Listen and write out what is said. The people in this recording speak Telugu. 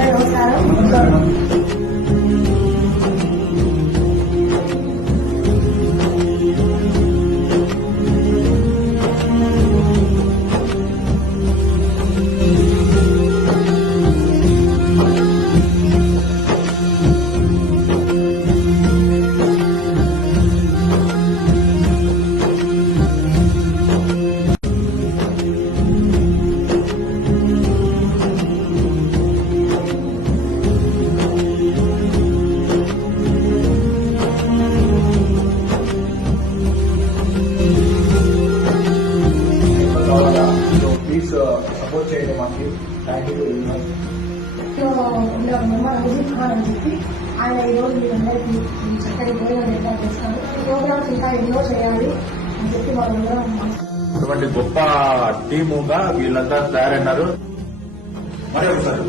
నమస్కారం. ప్లీజ్ సపోర్ట్ చేయండి మాకు. Thank you very much. Ajit Khan అని చెప్పి ఆయన ఈరోజు మీరందరికీ చక్కటి భోజనం ఏర్పాటు చేస్తారు. ప్రోగ్రామ్స్ ఇంకా ఎన్నో చేయాలి అని చెప్పి వాళ్ళందరం అటువంటి గొప్ప టీముగా వీళ్ళంతా తయారైనారు. మరి ఒకసారి